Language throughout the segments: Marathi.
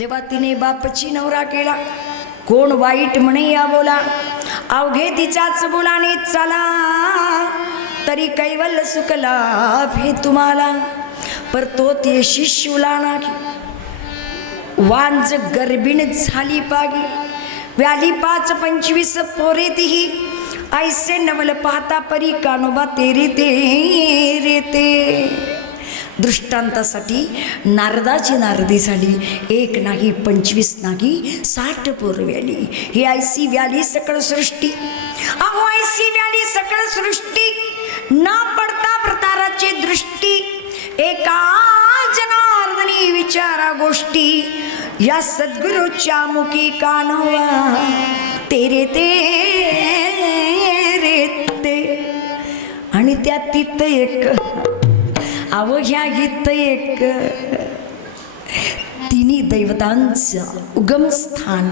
तेव्हा तिने बापची नवरा केला. कोण वाईट म्हणे या बोला. अवघे तिच्याच बोलाने चला. तरी कैवल्य सुकला हे तुम्हाला. पर तो ते शिशुला नाही. वांज गर्भिण झाली पागी. व्याली पाच पंचवीस पोरे तिही. ऐसे नवल पाहता परी कानोबा तेरे ते रे ते. दृष्टांतासाठी नारदाची नारदी झाली एक नाही पंचवीस नाही साठ पोर व्याली ही आयसी व्याली सकळ सृष्टी. अहो आयसी व्याली सकळ सृष्टी. ना पडता प्रताराची दृष्टी. एका जनार्दनी विचारा गोष्टी. या सद्गुरूच्या मुखी कानवा. तेरे ते रे ते. आणि त्या तिथं एक अव ह्या गीत एक तिन्ही दैवतांचं उगमस्थान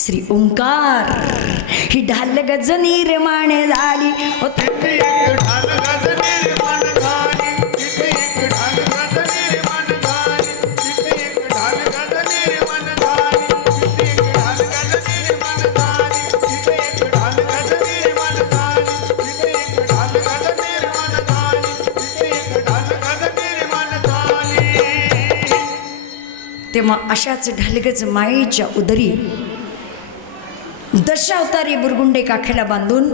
श्री ओंकार ही ढाल गजनी रे माने झाली तेव्हा अशाच ढालगज मायेच्या उदरी दशावतारी बुरगुंडे काखेला बांधून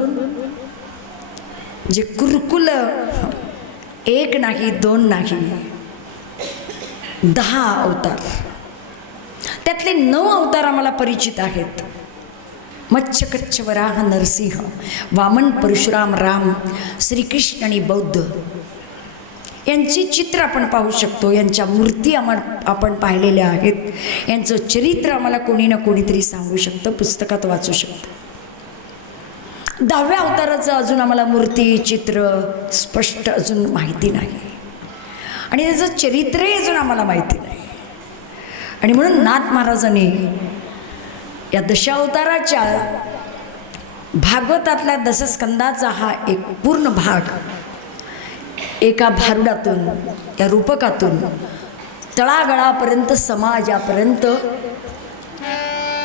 जे कुरकुल एक नाही दोन नाही दहा अवतार. त्यातले नऊ अवतार आम्हाला परिचित आहेत. मच्छकच्छ वराह नरसिंह वामन परशुराम राम श्रीकृष्ण आणि बौद्ध. यांची चित्र आपण पाहू शकतो. यांच्या मूर्ती आम्हा आपण पाहिलेल्या आहेत. यांचं चरित्र आम्हाला कोणी ना कोणीतरी सांगू शकतं. पुस्तकात वाचू शकतं. दहाव्या अवताराचं अजून आम्हाला मूर्ती चित्र स्पष्ट अजून माहिती नाही. आणि त्याचं चरित्रही अजून आम्हाला माहिती नाही. आणि म्हणून नाथ महाराजांनी या दशावताराच्या भागवतातल्या दशस्कंदाचा हा एक पूर्ण भाग एका भारुडातून या रूपकातून तळागळापर्यंत समाजापर्यंत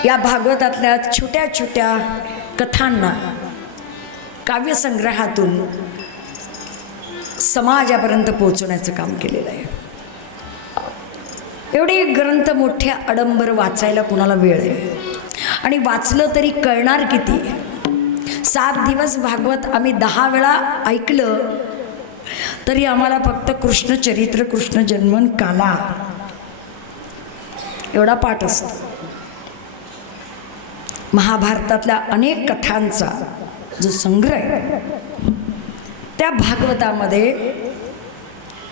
या भागवतातल्या छोट्या छोट्या कथांना काव्यसंग्रहातून समाजापर्यंत पोहोचवण्याचं काम केलेलं आहे. एवढे ग्रंथ मोठे अडंबर वाचायला कुणाला वेळ आहे आणि वाचलं तरी कळणार किती? सात दिवस भागवत आम्ही दहा वेळा ऐकलं तरी आम्हाला फक्त कृष्ण चरित्र कृष्ण जन्मन काला एवढा पाठ असतो. महाभारतातल्या अनेक कथांचा जो संग्रह आहे त्या भागवतामध्ये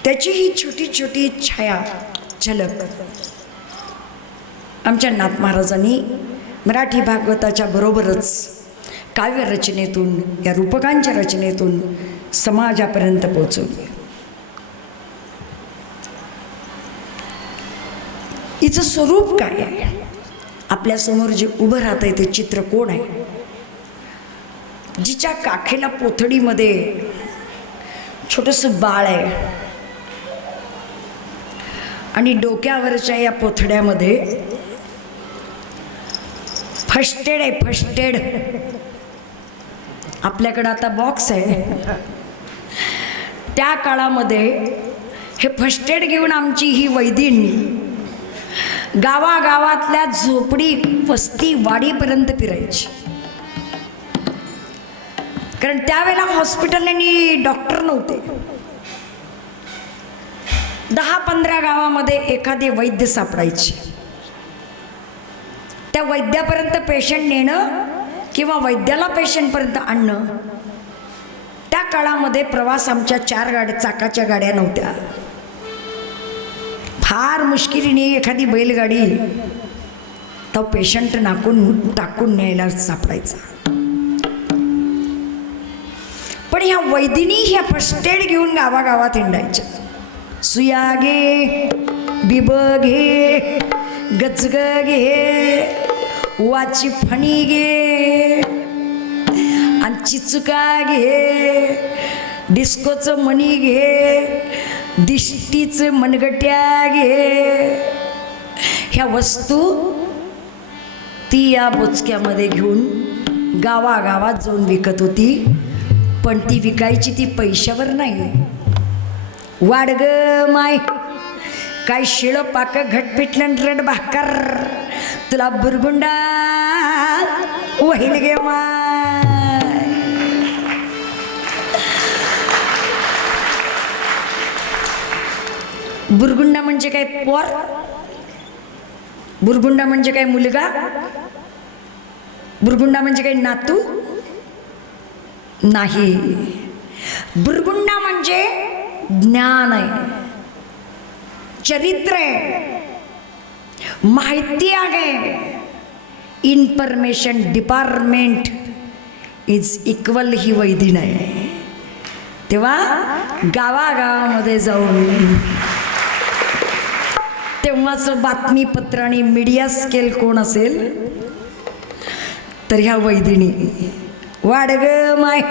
त्याची ही छोटी छोटी छाया झलक. आमच्या नाथ महाराजांनी मराठी भागवताच्या बरोबरच काव्यरचनेतून या रूपकांच्या रचनेतून समाजापर्यंत पोचवली हिचं स्वरूप काय आहे? आपल्यासमोर जे उभं राहतं आहे ते चित्र कोण आहे? जिच्या काखेला पोथडीमध्ये छोटंसं बाळ आहे. आणि डोक्यावरच्या या पोथड्यामध्ये फस्टेड आहे फस्टेड. आपल्याकडं आता बॉक्स आहे. त्या काळामध्ये हे फस्टेड घेऊन आमची ही वैदिन गावागावातल्या झोपडी वस्ती वाडीपर्यंत फिरायची. कारण त्यावेळेला हॉस्पिटल आणि डॉक्टर नव्हते. दहा पंधरा गावामध्ये एखादे वैद्य सापडायचे. त्या वैद्यापर्यंत पेशंट नेणं किंवा वैद्याला पेशंटपर्यंत आणणं काळामध्ये प्रवास आमच्या चार गाड्या चाकाच्या गाड्या नव्हत्या. फार मुश्किलीने एखादी बैलगाडी. तो पेशंट नाकून टाकून न्यायला सापडायचा. पण ह्या वैदिनी ह्या फर्स्ट एड घेऊन गावागावात हिंडायच्या. सुया घे बिब घे गचग घे वाची फणी घे. चिचुका घे डिस्कोचं मणी घे दिष्टीचं मनगट्या घे. ह्या वस्तू ती या बोचक्यामध्ये घेऊन गावागावात जाऊन विकत होती पण ती विकायची ती पैशावर नाही. वाढ ग माय काय शिळ पाक घट पिटलं रड भाकर तुला बुरगुंडा वहिल गे माय बुरगुंडा म्हणजे काय पोर? बुरगुंडा म्हणजे काय मुलगा? बुरगुंडा म्हणजे काय नातू? नाही. बुरगुंडा म्हणजे ज्ञान आहे चरित्र आहे माहिती आहे. इन्फॉर्मेशन डिपार्टमेंट इज इक्वल ही वैदिन आहे. तेव्हा गावागावामध्ये जाऊन तेव्हाचं बातमीपत्र आणि मीडिया स्केल कोण असेल? तर ह्या वैदिनी. वाढ ग माय.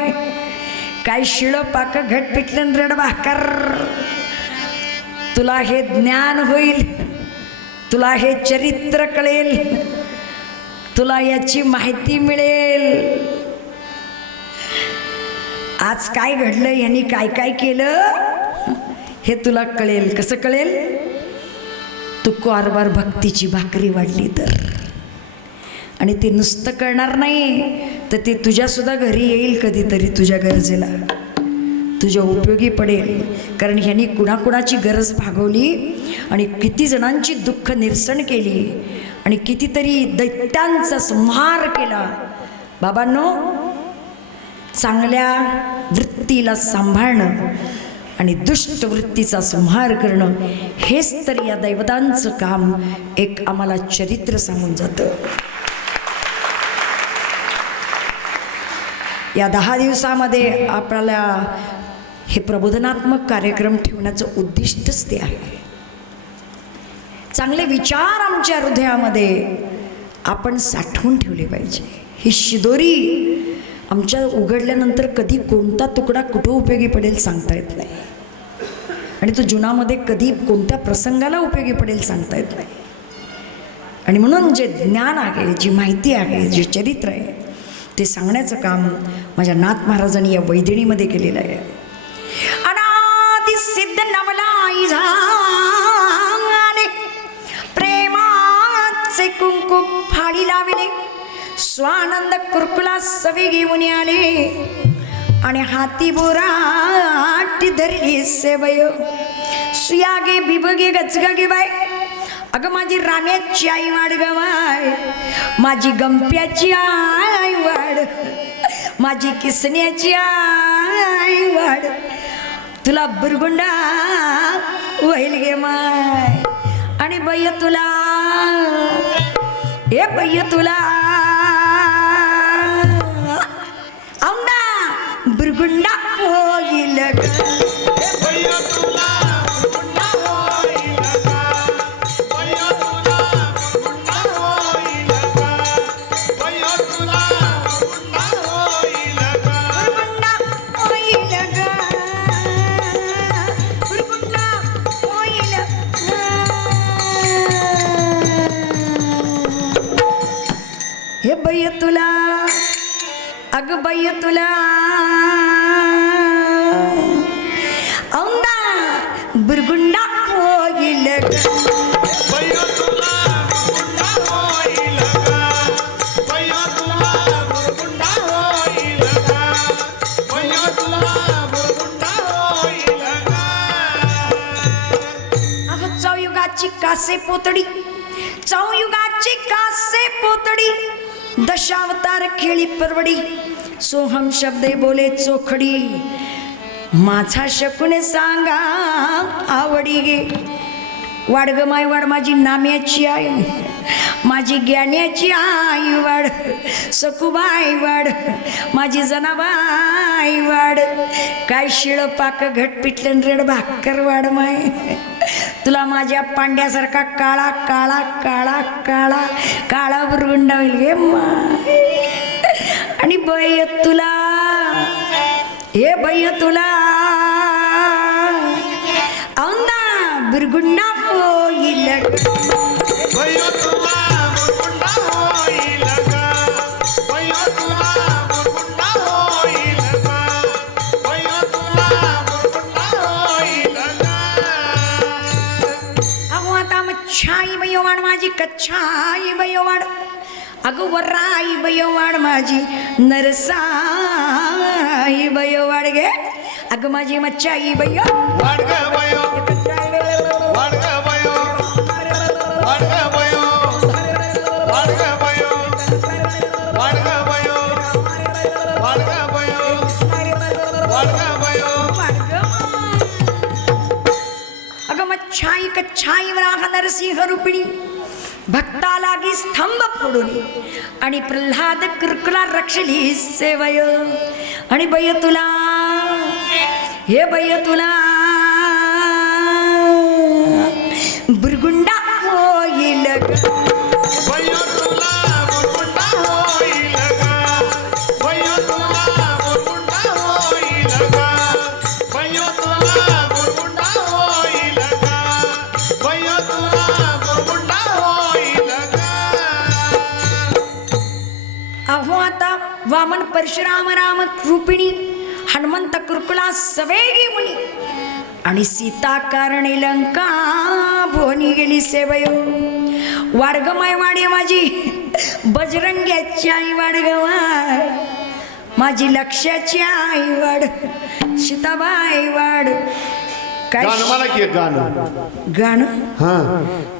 काय शिळ पाक घट पिटलं रड भाकर. तुला हे ज्ञान होईल. तुला हे चरित्र कळेल. तुला याची माहिती मिळेल. आज काय घडलं यांनी काय काय केलं हे तुला कळेल. कसं कळेल? तू भक्तीची भाकरी वाढली तर. आणि ते नुसतं करणार नाही तर ते तुझ्यासुद्धा घरी येईल कधीतरी तुझ्या गरजेला. तुझ्या उपयोगी पडेल. कारण ह्यांनी कुणाकुणाची गरज भागवली आणि किती जणांची दुःख निरसन केली आणि कितीतरी दैत्यांचा संहार केला. बाबांनो चांगल्या वृत्तीला सांभाळणं आणि दुष्ट वृत्तीचा संहार करणं हेच तर या दैवतांचं काम एक आम्हाला चरित्र सांगून जातं. या दहा दिवसामध्ये आपल्याला हे प्रबोधनात्मक कार्यक्रम ठेवण्याचं उद्दिष्टच ते आहे. चांगले विचार आमच्या हृदयामध्ये आपण साठवून ठेवले पाहिजे. ही शिदोरी आमच्या उघडल्यानंतर कधी कोणता तुकडा कुठं उपयोगी पडेल सांगता येत नाही. आणि तो जुनामध्ये कधी कोणत्या प्रसंगाला उपयोगी पडेल सांगता येत नाही. आणि म्हणून जे ज्ञान आहे जी माहिती आहे जे चरित्र आहे ते सांगण्याचं काम माझ्या नाथ महाराजांनी या वैदिणीमध्ये केलेलं आहे. अनादि सिद्ध नवलाई झाले प्रेमाचे कुंकू फाडी लाविले स्वानंद कुरकुला सवी घेऊन आले. आणि हाती बोराटी धरली सेवय. सुयागे बिबगे गे बाय. अगं माझी राण्याची आई वाढ गवाय माझी गंप्याची आई वाढ. माझी किसण्याची आई वाढ. तुला बुरगुंडा होईल गे माय. आणि बय तुला ए बय तुला. तुला. गुंडा होईल का अह चौयुगाची कासे पोतडी. चौयुगाची कासे पोतडी. दशावतार खेळी परवडी. सोहम शब्दे बोले चोखडी माझा शकुने सांगा आवडी गे. वाड ग माय वाड माझी नाम्याची आई माझी ज्ञान्याची आई वाड सकुबाई वाड माझी जनाबाई वाड काय शिळ पाक घट पिटलं रेड भाकर वाड माय. तुला माझ्या पांड्यासारखा काळा काळा काळा काळा काळा बुरगुंडा होईल गे माय. आणि बैय तुला. हे बैय तुला. औंदा बिरगुंडा होईल छाई आता बयो वाढ माझी कच्छाई बयो वाढ अगं वराई बयोवाड माझी नरसाई बयोवाड गे. अगं माझी मच्छाई बयो वाडग बयो वाडग बयो वाडग बयो अगं मच्छाई कच्छाई वराह नरसिंह रुपिणी. भक्ता लागी स्तंभ फोडून आणि प्रल्हाद कृकला रक्षली सेवय. आणि बय तुला हे बय तुला बुरगुंडा होईल वामन परशुराम राम रूपिणी हनुमंत कुरकुला सवेगी मुनी. आणि सीता कारणे लंका भोनी गेली सेवय. वाडगमाय वाडी माझी बजरंग्याची आई वाडगमाय माझी लक्ष्याची आई वाड सीताबाई वाड. काय गाणं मला की एक गाणं. गाणं? हा.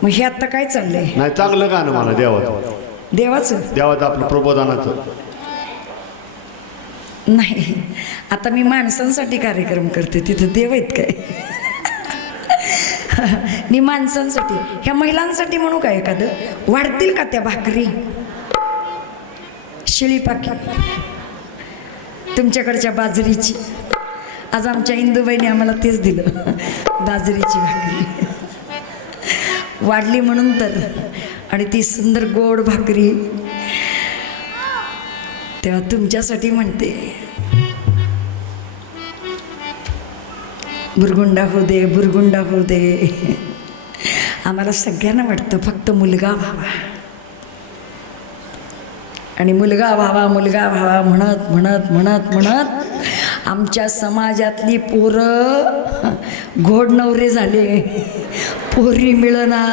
मग हे आता काय चाललंय? नाही चांगलं गाणं मला देवात देवाचं? देवात आपलं प्रबोधनाचं. नाही. आता मी माणसांसाठी कार्यक्रम करते. तिथं देव आहेत काय? मी माणसांसाठी ह्या महिलांसाठी म्हणू का एखादं? वाढतील का त्या भाकरी? शिळीपाकी तुमच्याकडच्या बाजरीची. आज आमच्या इंदूबाईने आम्हाला तेच दिलं. बाजरीची भाकरी. वाढली म्हणून तर. आणि ती सुंदर गोड भाकरी. तेव्हा तुमच्यासाठी म्हणते. बुरगुंडा होऊ दे बुरगुंडा होऊ दे. आम्हाला सगळ्यांना वाटतं फक्त मुलगा व्हावा. आणि मुलगा व्हावा मुलगा व्हावा म्हणत म्हणत म्हणत म्हणत आमच्या समाजातली पोरं घोड नवरे झाले. पोरी मिळना.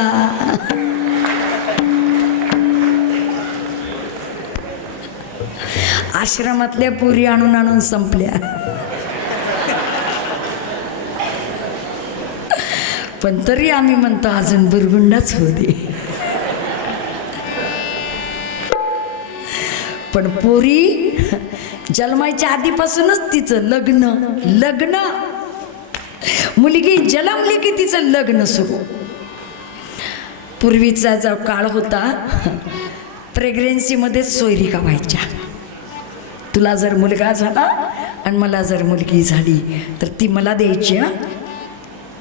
आश्रमातल्या पुरी आणून आणून संपल्या. पण तरी आम्ही म्हणतो अजून बुरगुंडाच होऊ दे. पण पोरी जन्मायच्या आधीपासूनच तिचं लग्न लग्न. मुलगी जन्मली की तिचं लग्न सुरू. पूर्वीचा जो काळ होता प्रेग्नेन्सीमध्येच सोयरिका व्हायच्या. तुला जर मुलगा झाला आणि मला जर मुलगी झाली तर ती मला द्यायची हा?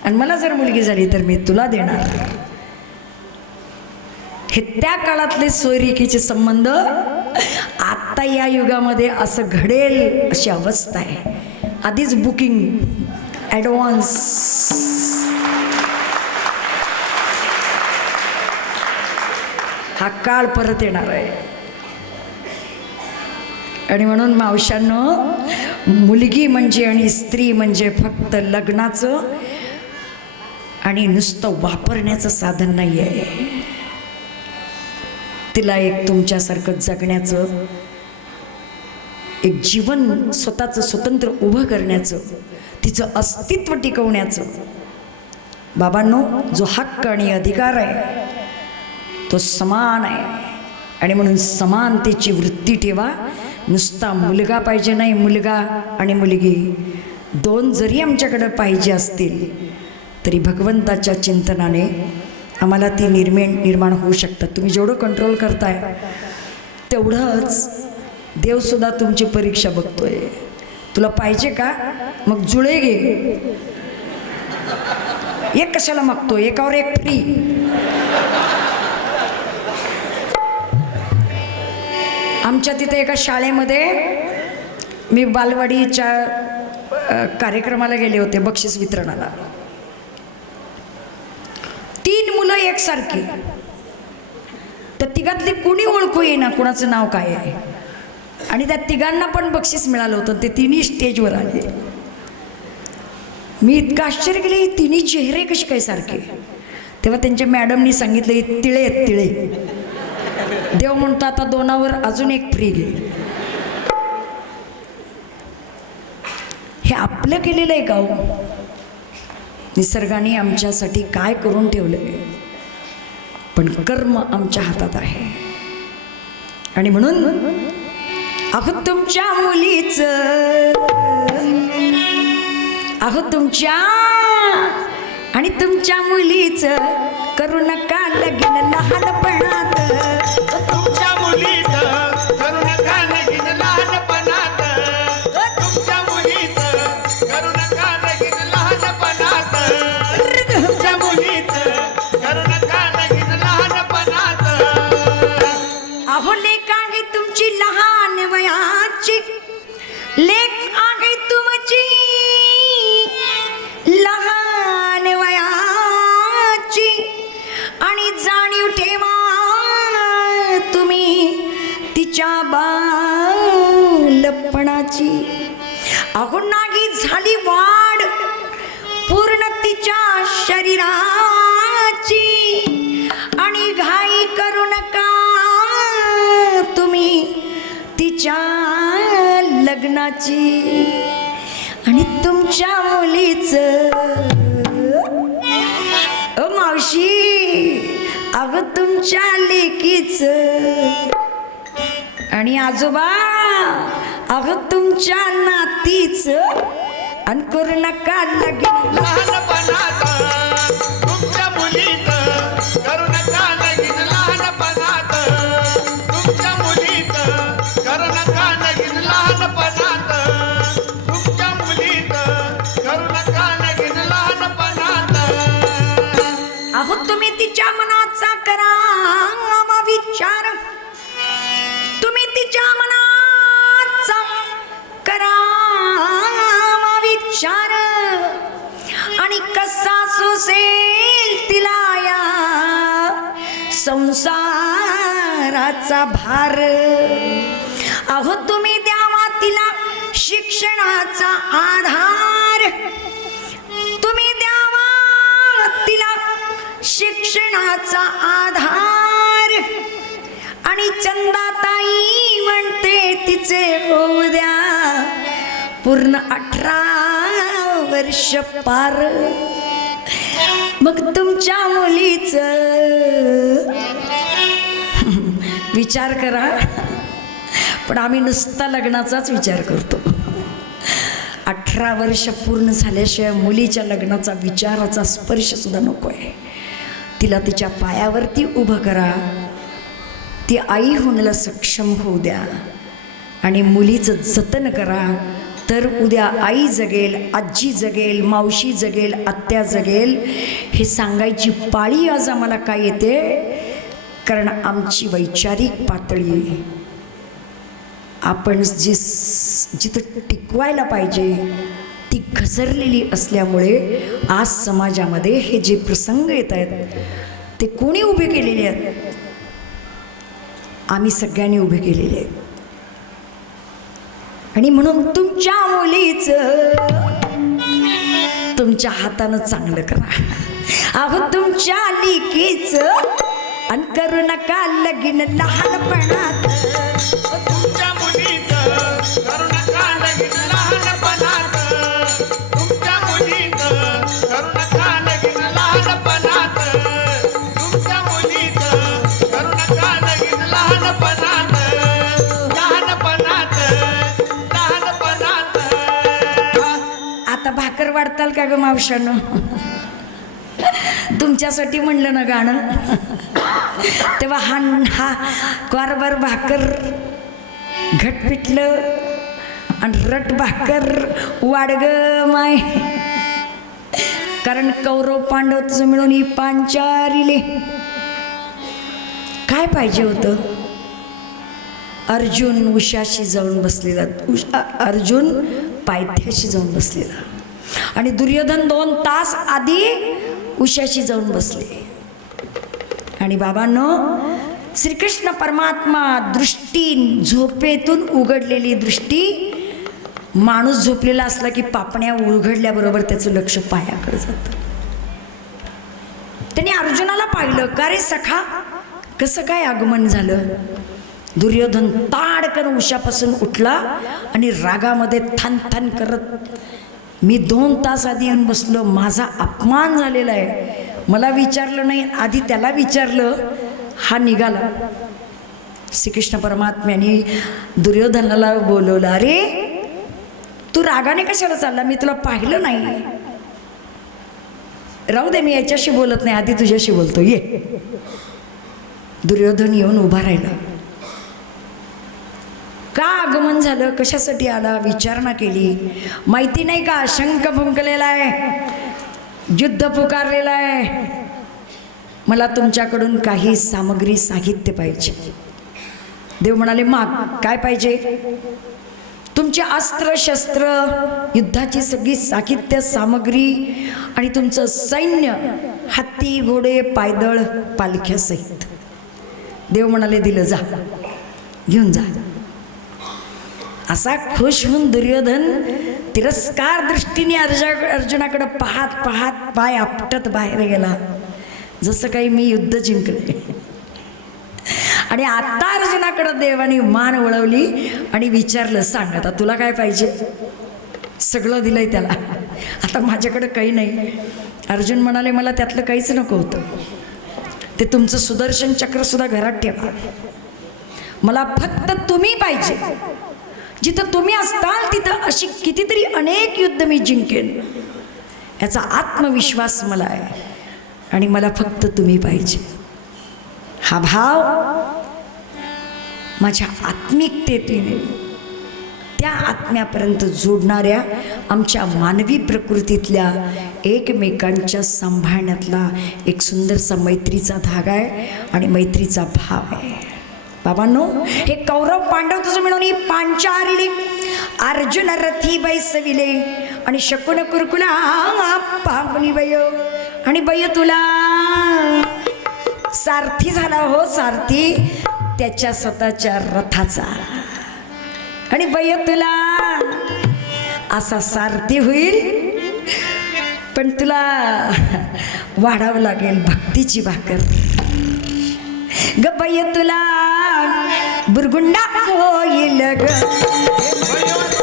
आणि मला जर मुलगी झाली तर मी तुला देणार. हे त्या काळातले सोयरिकेचे संबंध आत्ता या युगामध्ये असं घडेल अशी अवस्था आहे. आधीच बुकिंग ॲडव्हान्स. हा काळ परत येणार आहे. आणि म्हणून मावशांनो मुलगी म्हणजे आणि स्त्री म्हणजे फक्त लग्नाचं आणि नुसतं वापरण्याचं साधन नाही आहे तिला एक तुमच्यासारखं जगण्याचं एक जीवन स्वतःचं स्वतंत्र उभं करण्याचं तिचं अस्तित्व टिकवण्याचं. बाबांनो जो हक्क आणि अधिकार आहे तो समान आहे. आणि म्हणून समानतेची वृत्ती ठेवा. नुसता मुलगा पाहिजे नाही मुलगा आणि मुलगी. दोन जरी आमच्याकडं पाहिजे असतील तरी भगवंताच्या चिंतनाने आम्हाला ती निर्माण निर्माण होऊ शकतात. तुम्ही जेवढं कंट्रोल करताय तेवढंच देवसुद्धा तुमची परीक्षा बघतोय. तुला पाहिजे का? मग जुळे घे. एक कशाला मागतो एकावर एक फ्री आमच्या तिथे एका शाळेमध्ये मी बालवाडीच्या कार्यक्रमाला गेले होते बक्षीस वितरणाला. तीन मुलं एकसारखी. तर तिघातली कुणी ओळखू येईना कुणाचं नाव काय आहे? आणि त्या तिघांना पण बक्षीस मिळालं होतं ते तिन्ही स्टेजवर आले. मी इतकं आश्चर्य केले तिन्ही चेहरे कसे काय सारखे? तेव्हा त्यांच्या मॅडमनी सांगितलं तिळे आहेत तिळे. देव म्हणतो आता दोनावर अजून एक फ्री घे. हे आपलं केलेलं आहे गाव हो? निसर्गाने आमच्यासाठी काय करून ठेवलंय? पण कर्म आमच्या हातात आहे. आणि म्हणून अहो तुमच्या मुलीच अहो तुमच्या आणि तुमच्या मुलीच करू नका लगीन लहानपणात. मुलाची आणि तुमच्या मुलीच. अ मावशी अग तुमच्या लेकीच. आणि आजोबा अग तुमच्या नातीच. आणि करू नका लगीन आम्हा विचार आणि कसा सुसेल तिला या संसाराचा भार. अहो तुम्ही द्यावा तिला शिक्षणाचा आधार. तुम्ही द्यावा तिला शिक्षणाचा आधार. आणि चंदाताई म्हणते तिचे होऊ द्या पूर्ण अठरा वर्ष पार. मग तुमच्या मुलीच. विचार करा. पण आम्ही नुसता लग्नाचाच विचार करतो. अठरा वर्ष पूर्ण झाल्याशिवाय मुलीच्या लग्नाचा विचाराचा स्पर्श सुद्धा नको आहे तिला तिच्या पायावरती उभं करा. ती आई होण्याला सक्षम होऊ द्या. आणि मुलीचं जतन करा. तर उद्या आई जगेल आजी जगेल मावशी जगेल आत्या जगेल हे सांगायची पाळी आज आम्हाला काय येते? कारण आमची वैचारिक पातळी आपण जी जिथं टिकवायला पाहिजे ती घसरलेली असल्यामुळे आज समाजामध्ये हे जे प्रसंग येत आहेत ते कोणी उभे केलेले आहेत? आम्ही सगळ्यांनी उभे केलेले आहेत. आणि म्हणून तुमच्या मुलीचं तुमच्या हातानं चांगलं करा. अहो तुमच्या लेकीचं. आणि करू नका लगीन लहानपणात. भाकर का ग मावशानं तुमच्यासाठी म्हणलं ना गाणं. तेव्हा हा हा कारभार भाकर घट पिटलं आणि रट भाकर वाडग माय. कारण कौरव पांडवचं मिळून ही पांचारिले. काय पाहिजे होतं? अर्जुन उषाशी जाऊन बसलेला. उषा अर्जुन पायथ्याशी जाऊन बसलेला. आणि दुर्योधन दोन तास आधी उशाशी जाऊन बसले. आणि बाबांनो श्रीकृष्ण परमात्मा दृष्टी झोपेतून उघडलेली दृष्टी माणूस झोपलेला असला की पापण्या उघडल्याबरोबर त्याचं लक्ष पायाकडे जातं. त्यांनी अर्जुनाला पाहिलं का रे सखा? कसं काय आगमन झालं? दुर्योधन ताडकन उशापासून उठला आणि रागामध्ये थान थान करत मी दोन तास आधी येऊन बसलो. माझा अपमान झालेला आहे. मला विचारलं नाही. आधी त्याला विचारलं. हा निघाला. श्रीकृष्ण परमात्म्याने दुर्योधनाला बोलवलं अरे तू रागाने कशाला चालला? मी तुला पाहिलं नाही. राहू दे मी याच्याशी बोलत नाही. आधी तुझ्याशी बोलतो. ये. दुर्योधन येऊन उभा राहिला. का आगमन झालं? कशासाठी आला? विचारणा केली. माहिती नाही का? शंख फुंकलेला आहे. युद्ध पुकारलेला आहे. मला तुमच्याकडून काही सामग्री साहित्य पाहिजे. देव म्हणाले माग काय पाहिजे? तुमचे अस्त्र शस्त्र युद्धाची सगळी साहित्य सामग्री आणि तुमचं सैन्य हत्ती घोडे पायदळ पालख्यासहित देव म्हणाले दिलं जा. घेऊन जा. असा खुश होऊन दुर्योधन तिरस्कार दृष्टीने अर्जा अर्जुनाकडं पाहत पाहत पाय आपटत बाहेर गेला. जसं काही मी युद्ध जिंकले. आणि आता अर्जुनाकडं देवाने मान वळवली आणि विचारलं सांग आता तुला काय पाहिजे? सगळं दिलंय त्याला. आता माझ्याकडं काही नाही. अर्जुन म्हणाले मला त्यातलं काहीच नको होतं. ते तुमचं सुदर्शन चक्रसुद्धा घरात ठेवा. मला फक्त तुम्ही पाहिजे. जिथं तुम्ही असताल तिथं अशी कितीतरी अनेक युद्ध मी जिंकेन. याचा आत्मविश्वास मला आहे. आणि मला फक्त तुम्ही पाहिजे. हा भाव माझ्या आत्मिकतेतील त्या आत्म्यापर्यंत जोडणाऱ्या आमच्या मानवी प्रकृतीतल्या एकमेकांच्या सांभाळण्यातला एक सुंदरसा मैत्रीचा धागा आहे आणि मैत्रीचा भाव आहे. बाबांनो हे कौरव पांडव तुझं मिळून ही पांचारिली अर्जुन रथी बैसविले आणि शकुन कुरकुला पाहुनी बय आणि बय तुला सारथी झाला हो सारथी त्याच्या स्वतःच्या रथाचा. आणि बय तुला असा सारथी होईल पण तुला वाढावं लागेल भक्तीची भाकर. ग बय तुला बुरगुंडा होईल ग भय